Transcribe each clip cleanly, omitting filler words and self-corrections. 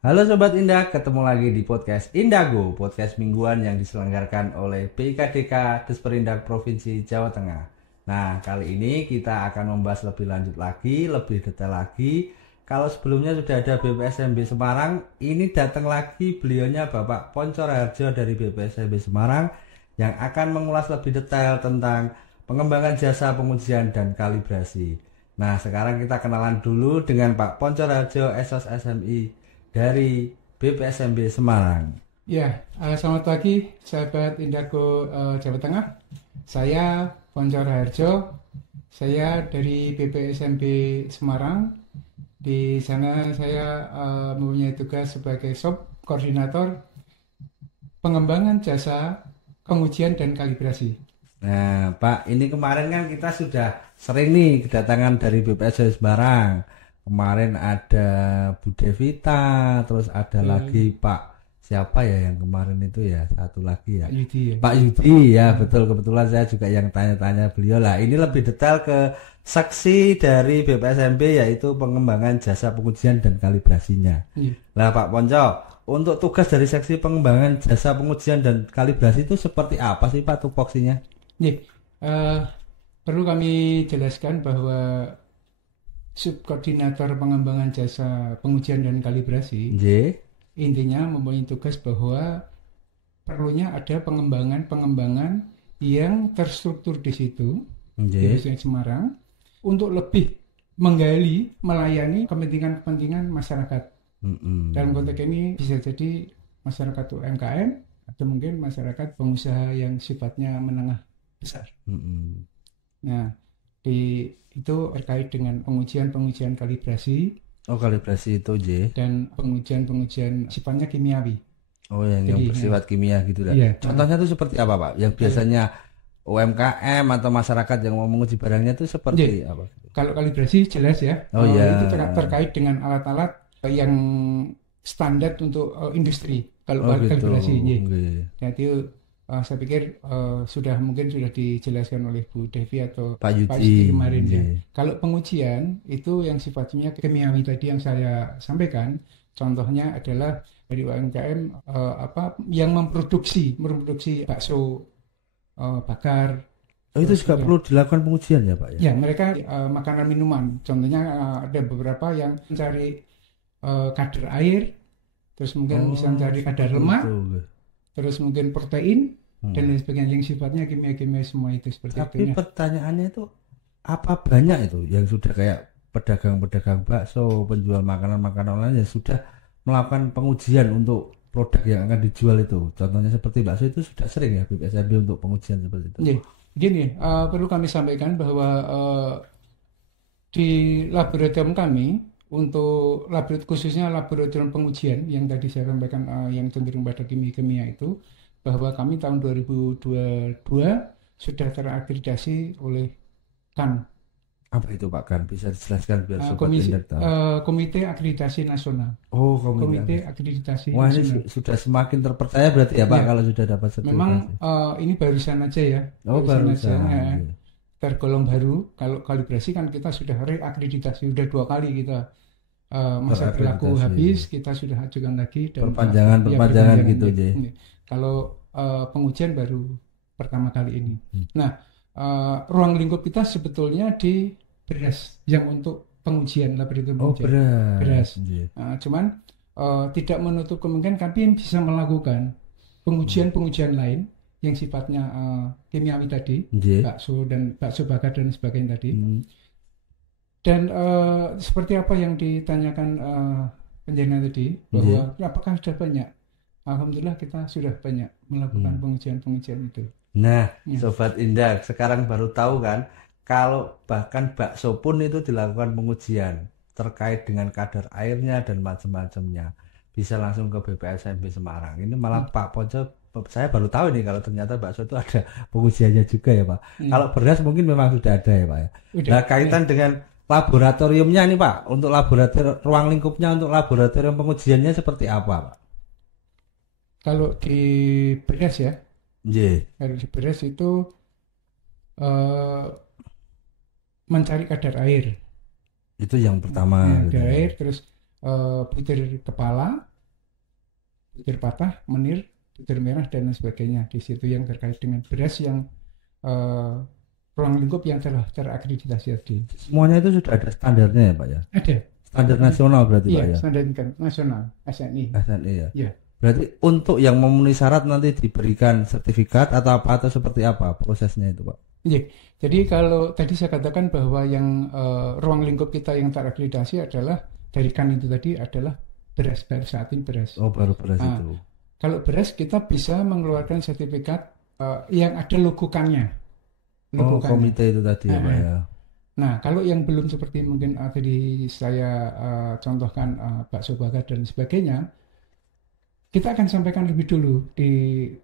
Halo Sobat Indah, ketemu lagi di podcast Indago, podcast mingguan yang diselenggarakan oleh BIKDK Disperindak Provinsi Jawa Tengah. Nah, kali ini kita akan membahas lebih lanjut lagi, lebih detail lagi. Kalau sebelumnya sudah ada BPSMB Semarang, ini datang lagi beliaunya Bapak Ponco Raharjo dari BPSMB Semarang yang akan mengulas lebih detail tentang pengembangan jasa pengujian dan kalibrasi. Nah, sekarang kita kenalan dulu dengan Pak Ponco Raharjo, SOS SMI dari BPSMB Semarang. Ya, selamat pagi sahabat Indago Jawa Tengah. Saya Ponco Raharjo. Saya dari BPSMB Semarang. Di sana saya mempunyai tugas sebagai SOP Koordinator Pengembangan Jasa Pengujian dan Kalibrasi. Nah, Pak, ini kemarin kan kita sudah sering nih kedatangan dari BPSMB Semarang. Kemarin ada Bu Devita, terus ada lagi Eh, Pak siapa ya yang kemarin itu ya, satu lagi ya. Pak Yudi ya. Pak Yudi ya, betul, kebetulan saya juga yang tanya-tanya beliau lah. Ini lebih detail ke seksi dari BPSMB yaitu pengembangan jasa pengujian dan kalibrasinya. Iya. Nah, Pak Ponco, untuk tugas dari seksi pengembangan jasa pengujian dan kalibrasi itu seperti apa sih Pak tupoksinya? Nih, eh, perlu kami jelaskan bahwa Subkoordinator Pengembangan Jasa Pengujian dan Kalibrasi J, intinya mempunyai tugas bahwa perlunya ada pengembangan-pengembangan yang terstruktur di situ, di J. Bisnis Semarang, untuk lebih menggali, melayani kepentingan-kepentingan masyarakat. Dalam Mm-mm. konteks ini bisa jadi masyarakat UMKM atau mungkin masyarakat pengusaha yang sifatnya menengah besar. Mm-mm. Nah, itu terkait dengan pengujian-pengujian kalibrasi Oh, kalibrasi itu J. dan pengujian-pengujian sifatnya kimiawi. Oh, yang Jadi, bersifat kimia gitu lah. iya, Contohnya itu seperti apa, Pak? Yang kalau biasanya UMKM atau masyarakat yang mau menguji barangnya itu iya, seperti apa? kalau kalibrasi jelas ya, Oh itu ya. terkait dengan alat-alat yang standar untuk industri. Kalau Oh gitu. kalibrasi, iya. Nggih. Jadi saya pikir mungkin sudah dijelaskan oleh Bu Devi atau Pak Pak Yudi. Siti kemarin ya. Nggih. Kalau pengujian itu yang sifatnya kimiawi tadi yang saya sampaikan, contohnya adalah dari UMKM yang memproduksi bakso bakar, Oh, itu terus juga kemudian perlu dilakukan pengujian ya, Pak ya? ya mereka makanan minuman. Contohnya ada beberapa yang mencari kadar air, terus mungkin bisa Oh, mencari kadar seperti lemak, itu. Nggih. terus mungkin protein dan Hmm. lain sebagainya yang sifatnya kimia-kimia semua itu seperti itu Tapi ya. pertanyaannya itu apa banyak itu yang sudah kayak pedagang-pedagang bakso, penjual makanan-makanan lain yang sudah melakukan pengujian untuk produk yang akan dijual itu. Contohnya seperti bakso itu sudah sering ya BPSMB untuk pengujian seperti itu. Jadi, gini, perlu kami sampaikan bahwa di laboratorium kami untuk khususnya laboratorium pengujian yang tadi saya sampaikan yang cenderung pada kimia itu bahwa kami tahun 2022 sudah terakreditasi oleh KAN, Apa itu Pak Gan? Bisa dijelaskan biar sobat Komisi Indek tahu. Komite Akreditasi Nasional. Oh, Komite komunikasi. Akreditasi Wah, ini Nasional. sudah semakin terpercaya berarti ya Pak Ya, kalau sudah dapat memang sertifikasi. ini barusan aja ya, Oh, barusan aja barusan. Iya. tergolong baru. Kalau kalibrasi kan kita sudah reakreditasi, sudah 2 kali kita masa berlaku Terakreditasi. habis, kita sudah ajukan lagi dan ya Perpanjangan-perpanjangan perpanjangan gitu, ya. J. Ini. Kalau pengujian baru pertama kali ini. Nah, ruang lingkup kita sebetulnya di beras yang untuk pengujian laboratorium Oh, pengujian beras. beras. J. Cuman tidak menutup kemungkinan kami bisa melakukan pengujian-pengujian lain yang sifatnya kimiawi tadi, J. bakso bakar dan sebagainya tadi. Hmm. Dan seperti apa yang ditanyakan penjana tadi, bahwa J. apakah sudah banyak? Alhamdulillah kita sudah banyak melakukan Hmm. pengujian-pengujian itu. Nah, Ya. Sobat Indah, sekarang baru tahu kan, kalau bahkan bakso pun itu dilakukan pengujian terkait dengan kadar airnya dan macam-macamnya. Bisa langsung ke BPSMB Semarang. Ini malah Hmm. Pak Ponco, saya baru tahu nih kalau ternyata bakso itu ada pengujiannya juga ya Pak. Ya. Kalau beras mungkin memang sudah ada ya Pak ya. Udah, Nah, ya. kaitan dengan laboratoriumnya nih Pak, untuk laboratorium ruang lingkupnya untuk laboratorium pengujiannya seperti apa Pak? Kalau di beras ya, J. kalau di beras itu eh, mencari kadar air. Itu yang pertama Ya, gitu kadar ya. air, terus butir kepala, butir patah, menir, butir merah dan lain sebagainya. Di situ yang terkait dengan beras yang ruang lingkup yang telah terakreditasi tadi. Semuanya itu sudah ada standarnya ya Pak ya? Ada. Standar nasional berarti Pak Iya, ya? standar nasional SNI. SNI ya? Iya. Berarti untuk yang memenuhi syarat nanti diberikan sertifikat atau seperti apa prosesnya itu Pak? Iya. Jadi kalau tadi saya katakan bahwa yang ruang lingkup kita yang terakreditasi adalah dari KAN itu tadi adalah beras saat ini beras. Oh baru beras Nah, itu. kalau beras kita bisa mengeluarkan sertifikat yang ada logo KAN-nya. Oh komite itu tadi ya Pak ya? Nah, kalau yang belum seperti mungkin tadi saya contohkan bakso bakar dan sebagainya, kita akan sampaikan lebih dulu di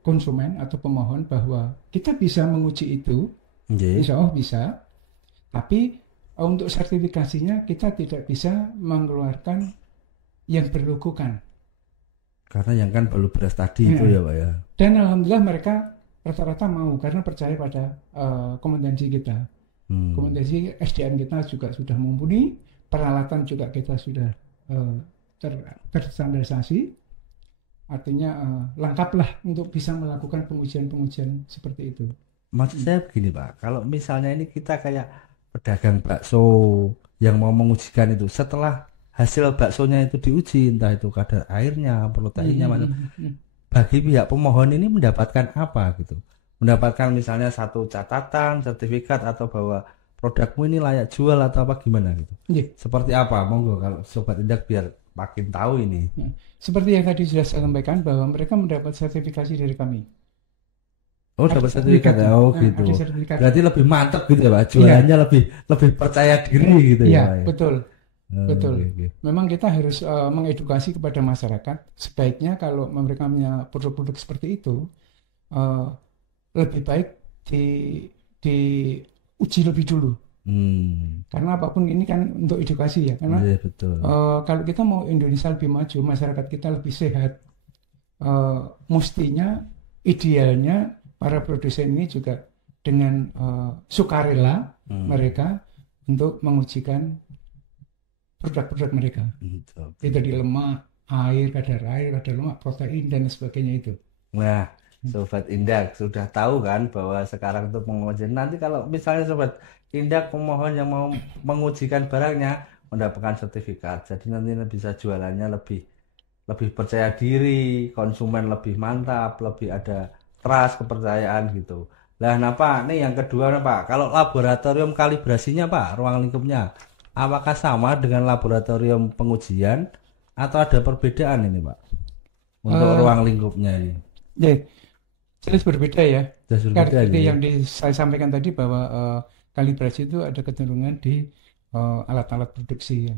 konsumen atau pemohon bahwa kita bisa menguji itu, insya Allah bisa, tapi untuk sertifikasinya kita tidak bisa mengeluarkan yang berlogo KAN. Karena yang kan baru beras tadi itu ya Pak ya? Dan alhamdulillah mereka rata-rata mau karena percaya pada kompetensi kita. Kompetensi SDM kita juga sudah mumpuni, peralatan juga kita sudah terstandarisasi, artinya lengkap lah untuk bisa melakukan pengujian-pengujian seperti itu. Maksud saya begini Pak, kalau misalnya ini kita kayak pedagang bakso yang mau mengujikan itu, setelah hasil baksonya itu diuji, entah itu kadar airnya, proteinnya, bagi pihak pemohon ini mendapatkan apa gitu? Mendapatkan misalnya satu catatan, sertifikat atau bahwa produkmu ini layak jual atau apa gimana gitu? Seperti apa? Monggo kalau Sobat Indak biar makin tahu ini. Seperti yang tadi sudah saya sampaikan bahwa mereka mendapat sertifikasi dari kami. Oh dapat sertifikat ya? Oh gitu. Berarti lebih mantap gitu ya Pak? Jualannya lebih percaya diri gitu ya? Iya betul. Betul. Memang kita harus mengedukasi kepada masyarakat. Sebaiknya kalau mereka punya produk-produk seperti itu, lebih baik diuji lebih dulu. Karena apapun ini kan untuk edukasi ya. Karena betul. Kalau kita mau Indonesia lebih maju, masyarakat kita lebih sehat, mestinya idealnya para produsen ini juga dengan sukarela mereka untuk mengujikan produk-produk mereka. Itu dari lemak, kadar air, kadar lemak, protein dan sebagainya itu. Nah, Sobat Indak sudah tahu kan bahwa sekarang itu pengujian. Nanti kalau misalnya Sobat Indak pemohon yang mau mengujikan barangnya mendapatkan sertifikat, jadi nanti bisa jualannya lebih percaya diri, konsumen lebih mantap, lebih ada trust, kepercayaan gitu. Nah Pak, nih yang kedua Pak, kalau laboratorium kalibrasinya Pak, ruang lingkupnya apakah sama dengan laboratorium pengujian atau ada perbedaan ini Pak untuk ruang lingkupnya ini? Jelas berbeda ya. Karena yang saya sampaikan tadi bahwa kalibrasi itu ada kecenderungan di alat-alat produksi ya.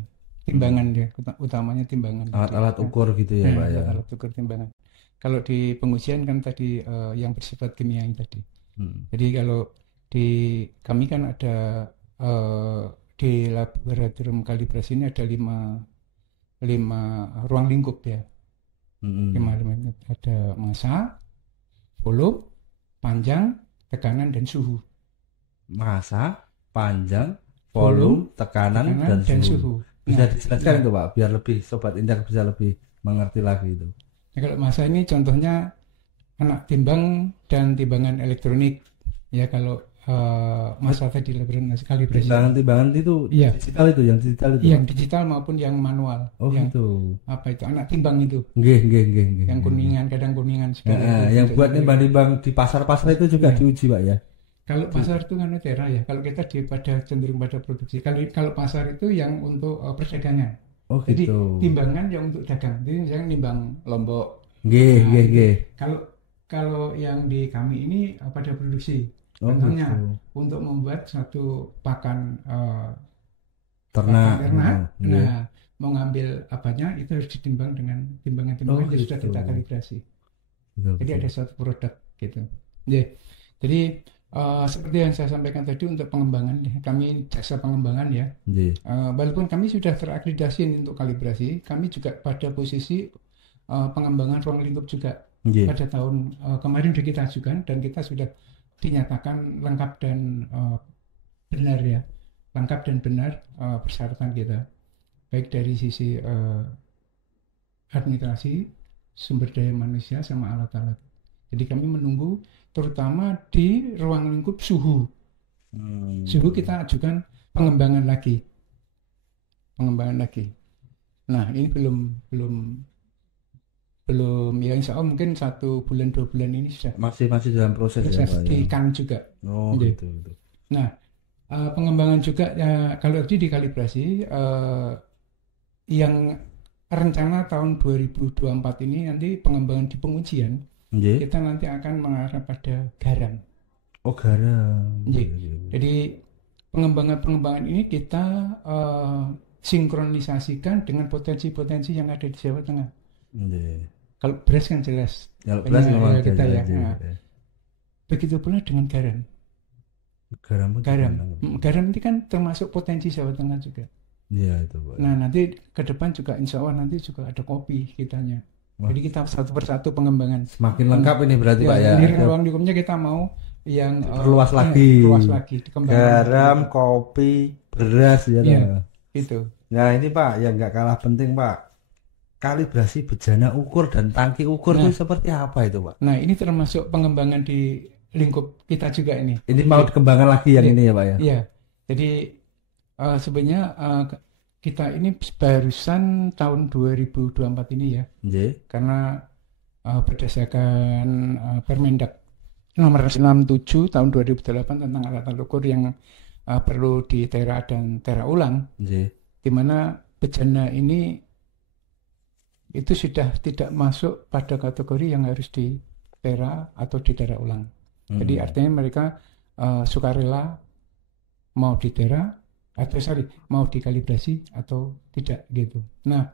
Timbangan ya, utamanya timbangan. Alat-alat ukur gitu ya Pak ya. Alat ukur timbangan. Kalau di pengujian kan tadi yang bersifat kimia tadi. Jadi kalau di kami kan ada di laboratorium kalibrasi ini ada lima ruang lingkup ya. Ada massa, volume, panjang, tekanan dan suhu. Massa, panjang, volume, tekanan dan suhu. Bisa dijelaskan itu Pak, biar lebih Sobat Indak bisa lebih mengerti lagi itu. Nah, kalau massa ini contohnya anak timbang dan timbangan elektronik. Ya kalau massa tadi kalibrasi. Timbangan itu digital itu, yang digital itu. Yang digital maupun yang manual. Oh yang gitu. Apa itu anak timbang itu? Nggih. Yang kuningan, kadang kuningan seperti itu. Yang buat nimbang-nimbang di pasar-pasar itu juga diuji Pak ya. Kalau pasar itu kan netera ya. Kalau kita cenderung pada produksi. Kalau pasar itu yang untuk perdagangan. Oh jadi gitu. timbangan yang untuk dagang. Jadi misalnya nimbang Lombok. Nggih. Kalau yang di kami ini pada produksi. Contohnya untuk membuat satu pakan ternak. Nah, mau ngambil apanya itu harus ditimbang dengan timbangan-timbangan yang sudah kita kalibrasi. Jadi ada satu produk gitu. Jadi seperti yang saya sampaikan tadi untuk pengembangan, kami jasa pengembangan ya. Walaupun kami sudah terakreditasi untuk kalibrasi, kami juga pada posisi pengembangan ruang lingkup juga. Pada tahun kemarin sudah kita ajukan dan kita sudah dinyatakan lengkap dan benar ya, lengkap dan benar persyaratan kita, baik dari sisi administrasi, sumber daya manusia sama alat-alat. Jadi kami menunggu terutama di ruang lingkup suhu. Suhu kita ajukan pengembangan lagi. Nah, ini belum ya, insya Allah mungkin 1 bulan 2 bulan ini sudah masih dalam proses ya, Pak, di ya? kan juga. Gitu. Nah, pengembangan juga ya, kalau tadi dikalibrasi yang rencana tahun 2024 ini nanti pengembangan di pengujian kita nanti akan mengarah pada garam. Garam. Jadi pengembangan ini kita sinkronisasikan dengan potensi-potensi yang ada di Jawa Tengah. Kalau beras kan jelas. Kalau beras memang kita ya. Begitu pula dengan garam. Garam ini kan termasuk potensi Jawa Tengah juga. Iya itu, Pak. Nah, nanti ke depan juga insya Allah nanti juga ada kopi kitanya. Jadi kita satu persatu pengembangan. Semakin lengkap ini berarti, Pak ya. Di ruang lingkupnya kita mau yang perluas lagi. Garam, kopi, beras ya. Itu. Nah, ini Pak yang nggak kalah penting, Pak. Kalibrasi bejana ukur dan tangki ukur itu seperti apa itu, Pak? Nah, ini termasuk pengembangan di lingkup kita juga ini. Ini mau dikembangkan lagi yang ini ya, Pak ya? Iya. Jadi sebenarnya kita ini barusan tahun 2024 ini ya. Karena berdasarkan Permendak nomor 67 tahun 2008 tentang alat-alat ukur yang perlu ditera dan tera ulang. Di mana bejana ini itu sudah tidak masuk pada kategori yang harus ditera atau ditera ulang. Jadi artinya mereka sukarela mau ditera atau mau dikalibrasi atau tidak gitu. Nah,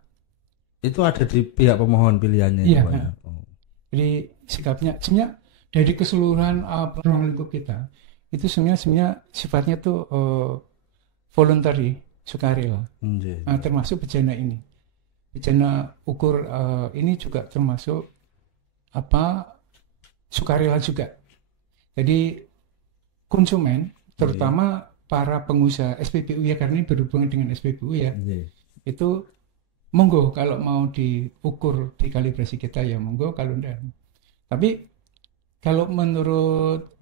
itu ada di pihak pemohon pilihannya. Iya. Jadi sikapnya sebenarnya dari keseluruhan ruang lingkup kita itu sebenarnya sifatnya tuh voluntary, sukarela. Nah, termasuk bejana ini. Bejana ukur ini juga termasuk sukarela juga. Jadi konsumen, terutama para pengusaha SPBU ya, karena ini berhubungan dengan SPBU ya, itu monggo kalau mau diukur dikalibrasi kita ya monggo, kalau enggak. Tapi kalau menurut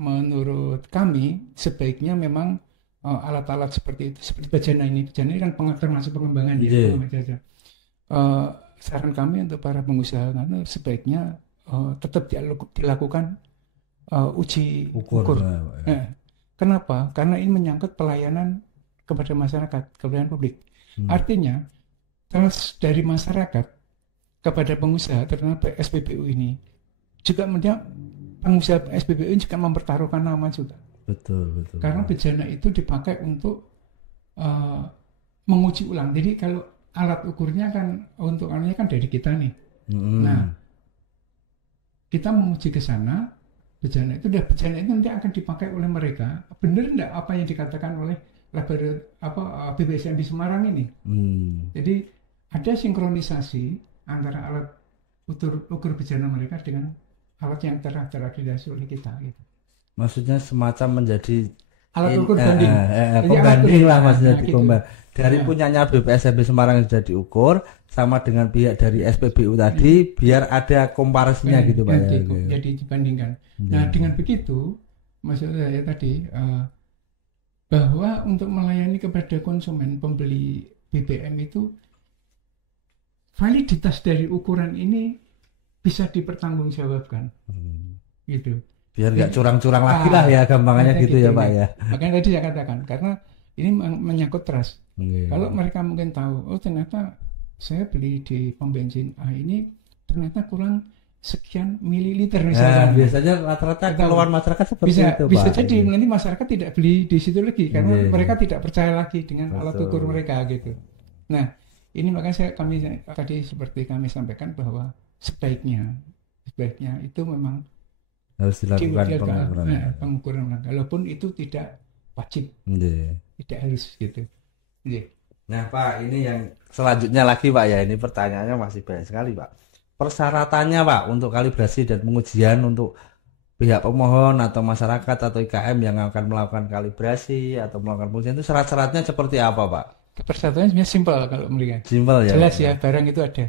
menurut kami sebaiknya memang alat-alat seperti itu, seperti bejana ini kan termasuk pengembangan ya. Saran kami untuk para pengusaha sebaiknya tetap dilakukan uji ukur. Kenapa? Karena ini menyangkut pelayanan kepada masyarakat, pelayanan publik. Artinya terus dari masyarakat kepada pengusaha, terutama SPBU ini juga pengusaha SPBU ini juga mempertaruhkan nama juga. Betul. Karena bejana itu dipakai untuk menguji ulang. Jadi kalau alat ukurnya kan untuk alatnya kan dari kita nih. Nah, kita menguji ke sana, bejana itu nanti akan dipakai oleh mereka. Benar enggak apa yang dikatakan oleh BPSMB Semarang ini? Jadi ada sinkronisasi antara alat ukur bejana mereka dengan alat yang terakreditasi oleh kita gitu. Maksudnya semacam menjadi alat ukur banding. Pembanding lah maksudnya dikombang. Dari punyanya BPSMB Semarang yang sudah diukur sama dengan pihak dari SPBU tadi biar ada komparasinya gitu Pak ya. Jadi dibandingkan. Nah, dengan begitu maksud saya tadi bahwa untuk melayani kepada konsumen pembeli BBM itu validitas dari ukuran ini bisa dipertanggungjawabkan. Gitu. Biar nggak curang-curang lagi lah ya gampangannya gitu ya Pak ya. Makanya tadi saya katakan karena ini menyangkut trust. Kalau mereka mungkin tahu, oh ternyata saya beli di pom bensin ini ternyata kurang sekian mililiter misalnya. Biasanya rata-rata keluhan masyarakat seperti itu Pak. Bisa jadi nanti masyarakat tidak beli di situ lagi karena mereka tidak percaya lagi dengan alat ukur mereka gitu. Nah, ini makanya kami tadi seperti kami sampaikan bahwa sebaiknya itu memang harus dilakukan pengukuran. Walaupun itu tidak wajib, tidak harus gitu. Nah Pak, ini yang selanjutnya lagi Pak ya, ini pertanyaannya masih banyak sekali Pak. Persyaratannya Pak untuk kalibrasi dan pengujian untuk pihak pemohon atau masyarakat atau IKM yang akan melakukan kalibrasi atau melakukan pengujian itu syarat-syaratnya seperti apa Pak? Persyaratannya sebenarnya simpel kalau mereka. Simpel ya. Jelas ya, barang itu ada.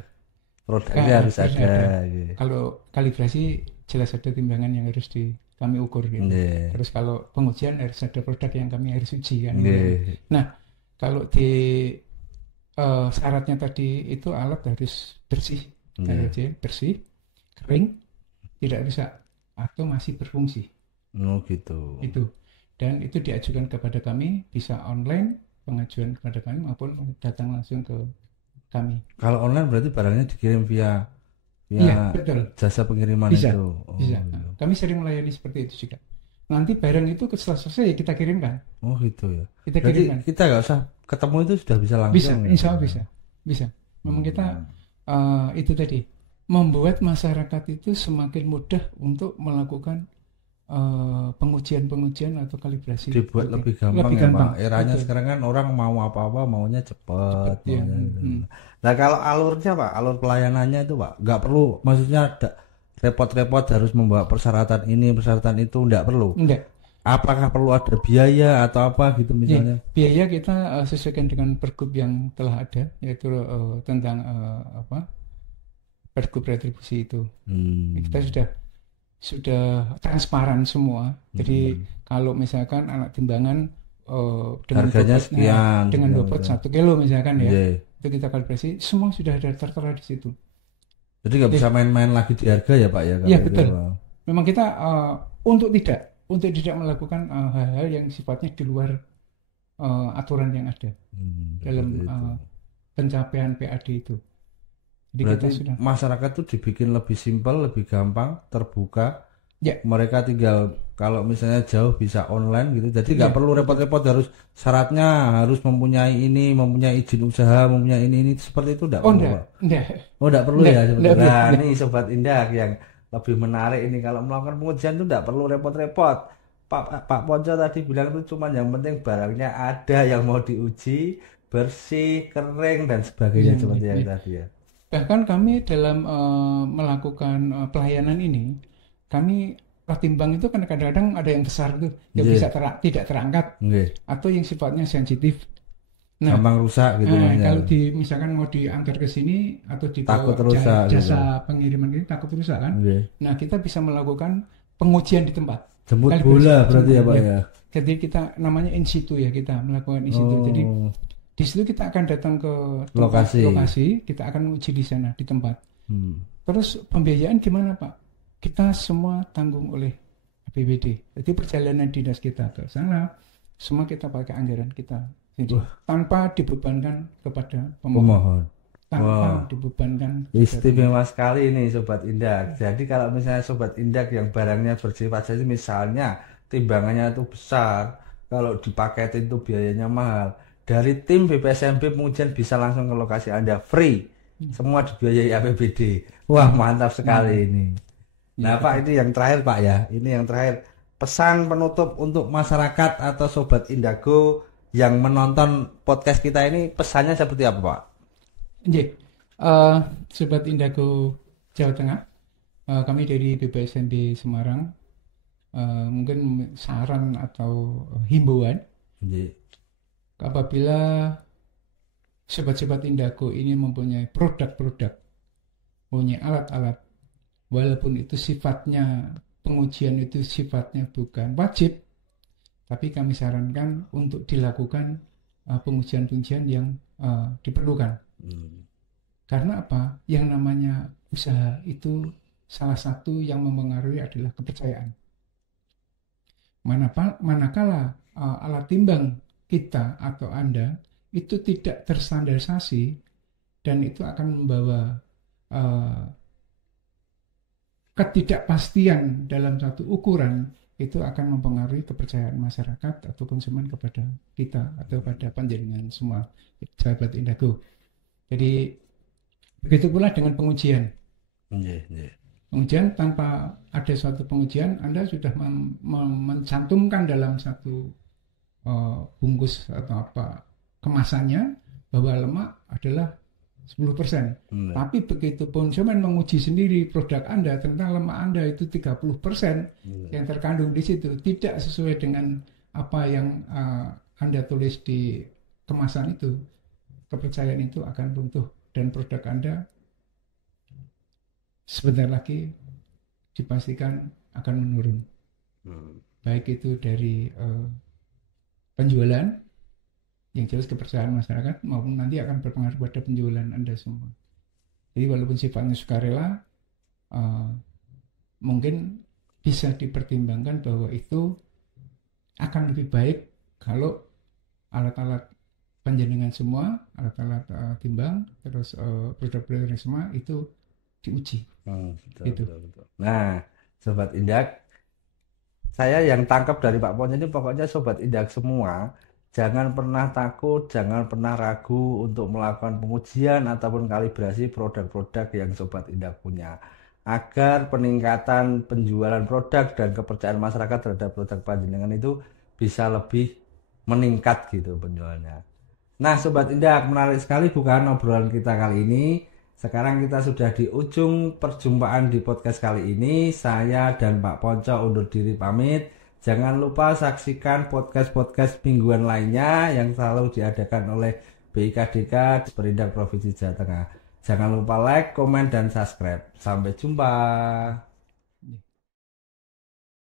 produknya harus ada. Gitu. Kalau kalibrasi jelas ada timbangan yang harus kami ukur gitu. Nggih. Terus kalau pengujian harus ada produk yang kami harus uji kan. Gitu. Nggih. Nah, kalau di syaratnya tadi itu alat harus bersih, bersih, kering, tidak rusak atau masih berfungsi. Oh gitu. Itu. Dan itu diajukan kepada kami, bisa online pengajuan kepada kami maupun datang langsung ke kami. Kalau online berarti barangnya dikirim via Iya, betul. jasa pengiriman Bisa, itu. bisa. Nah, kami sering melayani seperti itu juga. Nanti barang itu setelah selesai ya kita kirimkan. Oh gitu ya. Kita Berarti kirimkan. kita nggak usah ketemu itu sudah bisa langsung. Bisa, ya? insya Allah bisa. Bisa. Memang kita itu tadi membuat masyarakat itu semakin mudah untuk melakukan pengujian atau kalibrasi. Dibuat lebih gampang ya Pak. Eranya betul. Sekarang kan orang mau apa-apa maunya cepat. Ya. Gitu. Nah kalau alurnya Pak, alur pelayanannya itu Pak, nggak perlu, maksudnya repot-repot harus membawa persyaratan ini, persyaratan itu, nggak perlu. Enggak. Apakah perlu ada biaya atau apa gitu misalnya? Ya, biaya kita sesuaikan dengan pergub yang telah ada, yaitu tentang pergub retribusi itu. Kita sudah transparan semua. Jadi kalau misalkan anak timbangan dengan harganya bobot, sekian, dengan bobot 1 kilo misalkan ya, itu kita kalibrasi, semua sudah ada tertera di situ. Jadi nggak bisa main-main lagi di harga ya Pak ya? Iya betul. Memang kita untuk tidak melakukan hal-hal yang sifatnya di luar aturan yang ada dalam pencapaian PAD itu. Jadi berarti kita sudah masyarakat tuh dibikin lebih simpel, lebih gampang, terbuka. Ya. Mereka tinggal kalau misalnya jauh bisa online gitu. Jadi nggak perlu repot-repot harus syaratnya harus mempunyai ini, mempunyai izin usaha, mempunyai ini seperti itu enggak perlu. Enggak perlu ya sebetulnya. Nah, ini Sobat Indah yang lebih menarik ini kalau melakukan pengujian itu enggak perlu repot-repot. Pak Ponco tadi bilang itu cuma yang penting barangnya ada yang mau diuji, bersih, kering dan sebagainya seperti yang tadi ya. Bahkan kami dalam melakukan pelayanan ini, kami timbang itu kan kadang-kadang ada yang besar tuh, yang bisa tidak terangkat, atau yang sifatnya sensitif. Nah, gampang rusak gitu. Kalau misalkan mau diantar ke sini atau dibawa jasa pengiriman ini takut rusak kan? Nah, kita bisa melakukan pengujian di tempat. Jemput bola berarti ya Pak ya. Jadi kita namanya in situ ya, kita melakukan in situ. Jadi di situ kita akan datang ke lokasi, kita akan uji di sana di tempat. Terus pembiayaan gimana Pak? Kita semua tanggung oleh APBD. Jadi perjalanan dinas kita ke sana semua kita pakai anggaran kita. Jadi, tanpa dibebankan kepada pemohon. Tanpa dibebankan. Istimewa sekali nih Sobat Indah. Jadi kalau misalnya Sobat Indah yang barangnya bersifat sensitif, misalnya timbangannya itu besar, kalau dipaketin itu biayanya mahal. Dari tim BPSMB pengujian bisa langsung ke lokasi Anda free. Semua dibiayai APBD. Wah, mantap sekali ini. Nah, Pak, ini yang terakhir Pak ya. Ini yang terakhir. Pesan penutup untuk masyarakat atau Sobat Indago yang menonton podcast kita ini, pesannya seperti apa Pak? Sobat Indago Jawa Tengah, kami dari BPSMB Semarang, mungkin saran atau himbauan. Apabila sobat-sobat Indago ini mempunyai produk-produk, mempunyai alat-alat, walaupun itu sifatnya pengujian itu sifatnya bukan wajib, tapi kami sarankan untuk dilakukan pengujian-pengujian yang diperlukan. Karena apa? Yang namanya usaha itu salah satu yang mempengaruhi adalah kepercayaan. Manakala alat timbang kita atau Anda itu tidak terstandarisasi dan itu akan membawa ketidakpastian dalam satu ukuran, itu akan mempengaruhi kepercayaan masyarakat atau konsumen kepada kita atau pada panjenengan semua sahabat Indago. Jadi begitu pula dengan pengujian. Pengujian tanpa ada suatu pengujian, Anda sudah mencantumkan dalam satu bungkus atau apa kemasannya bahwa lemak adalah 10%. Tapi begitu konsumen menguji sendiri produk Anda, ternyata lemak Anda itu 30% yang terkandung di situ tidak sesuai dengan apa yang Anda tulis di kemasan itu, kepercayaan itu akan runtuh dan produk Anda sebentar lagi dipastikan akan menurun. Baik itu dari penjualan, yang jelas kepercayaan masyarakat, maupun nanti akan berpengaruh pada penjualan Anda semua. Jadi walaupun sifatnya sukarela, mungkin bisa dipertimbangkan bahwa itu akan lebih baik kalau alat-alat panjenengan semua, alat-alat timbang, terus produk-produk semua itu diuji. Betul, Gitu. betul. Nah, Sobat Indak, saya yang tangkap dari Pak Ponco ini pokoknya Sobat Indak semua, jangan pernah takut, jangan pernah ragu untuk melakukan pengujian ataupun kalibrasi produk-produk yang Sobat Indak punya. Agar peningkatan penjualan produk dan kepercayaan masyarakat terhadap produk panjenengan itu bisa lebih meningkat gitu penjualannya. Nah, Sobat Indak, menarik sekali bukan obrolan kita kali ini. Sekarang kita sudah di ujung perjumpaan di podcast kali ini. Saya dan Pak Ponco undur diri pamit. Jangan lupa saksikan podcast-podcast mingguan lainnya yang selalu diadakan oleh BIKDK Disperindak Provinsi Jawa Tengah. Jangan lupa like, komen, dan subscribe. Sampai jumpa.